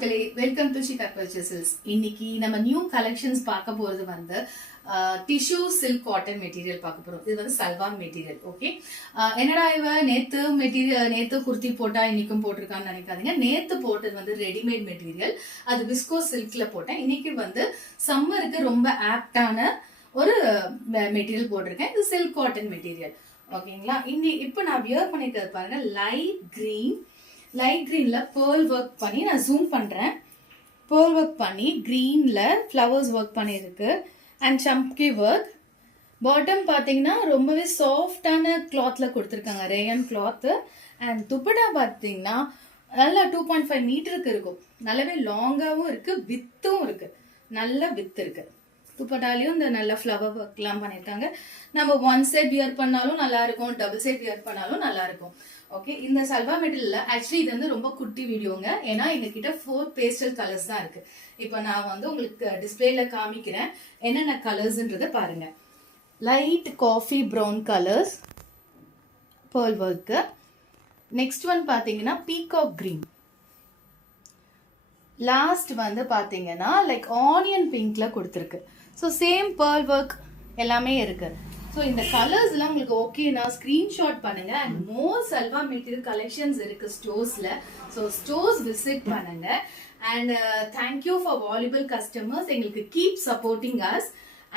மக்களே, welcome to Shikha purchases. இன்னைக்கு நம்ம நியூ கலெக்ஷன்ஸ் பார்க்க போறது வந்து டிஷ்யூ சில்க் காட்டன் மெட்டீரியல் பார்க்க போறோம். இது வந்து சல்வார் மெட்டீரியல். ஓகே, என்னடா இவ நேத்து குர்த்தி போட்டா இன்னைக்கும் போட்டிருக்கான்னு நினைக்காதீங்க. நேத்து போட்டது வந்து ரெடிமேட் மெட்டீரியல், அது விஸ்கோ சில்க்ல போட்டேன். இன்னைக்கு வந்து சம்மருக்கு ரொம்ப ஆப்டான ஒரு மெட்டீரியல் போட்டிருக்கேன். இது சில்க் காட்டன் மெட்டீரியல். ஓகேங்களா? இப்போ நான் வியர் பண்ணிருக்கிறது பாருங்க, லைட் கிரீன்ல பேர்ல் ஒர்க் பண்ணி நான் ஜூம் பண்றேன். பேர்ல் ஒர்க் பண்ணி கிரீன்ல ஃப்ளவர்ஸ் ஒர்க் பண்ணிருக்கு அண்ட் சம்கி ஒர்க். பாட்டம் பாத்தீங்கன்னா ரொம்பவே சாஃப்டான கிளாத்ல கொடுத்துருக்காங்க, ரேயன் கிளாத். அண்ட் துப்பட்டா பாத்தீங்கன்னா நல்லா 2.5 மீட்டருக்கு இருக்கும். நல்லாவே லாங்காவும் இருக்கு, வித்தும் இருக்கு, நல்ல வித் இருக்கு. துப்பட்டாலையும் இந்த நல்ல ஃப்ளவர் ஒர்க்லாம் பண்ணியிருக்காங்க. நம்ம ஒன் செட் வியர் பண்ணாலும் நல்லா இருக்கும், டபுள் செட் வியர் பண்ணாலும் நல்லா இருக்கும். ஓகே, இந்த சல்வா மெட்டீரியல்ல ஆக்சுவலி இது வந்து ரொம்ப குட்டி வீடியோங்க. ஏன்னா எங்ககிட்ட 4 பேஸ்டல் கலர்ஸ் தான் இருக்கு. இப்போ நான் வந்து உங்களுக்கு டிஸ்பிளேல காமிக்கிறேன் என்னென்ன கலர்ஸ்ன்றத பாருங்க. Light coffee brown colours pearl work. Next one பாத்தீங்கன்னா பீகாக் கிரீன். லாஸ்ட் வந்து பாத்தீங்கன்னா லைக் ஆனியன் பிங்க்ல கொடுத்துருக்கு. ஸோ சேம் பேர்ல் ஒர்க் எல்லாமே இருக்கு. ஸோ இந்த கலர்ஸ் எல்லாம் உங்களுக்கு ஓகேனா ஸ்கிரீன்ஷாட் பண்ணுங்க. And more salwar material collections இருக்கு ஸ்டோர்ஸ்ல. ஸோ ஸ்டோர்ஸ் விசிட் பண்ணுங்க. And thank you for valuable customers. எங்களுக்கு keep supporting us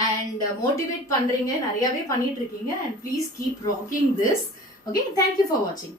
and motivate பண்றீங்க, நிறையவே பண்ணிட்டு இருக்கீங்க. And please keep rocking this. Okay, thank you for வாட்சிங்.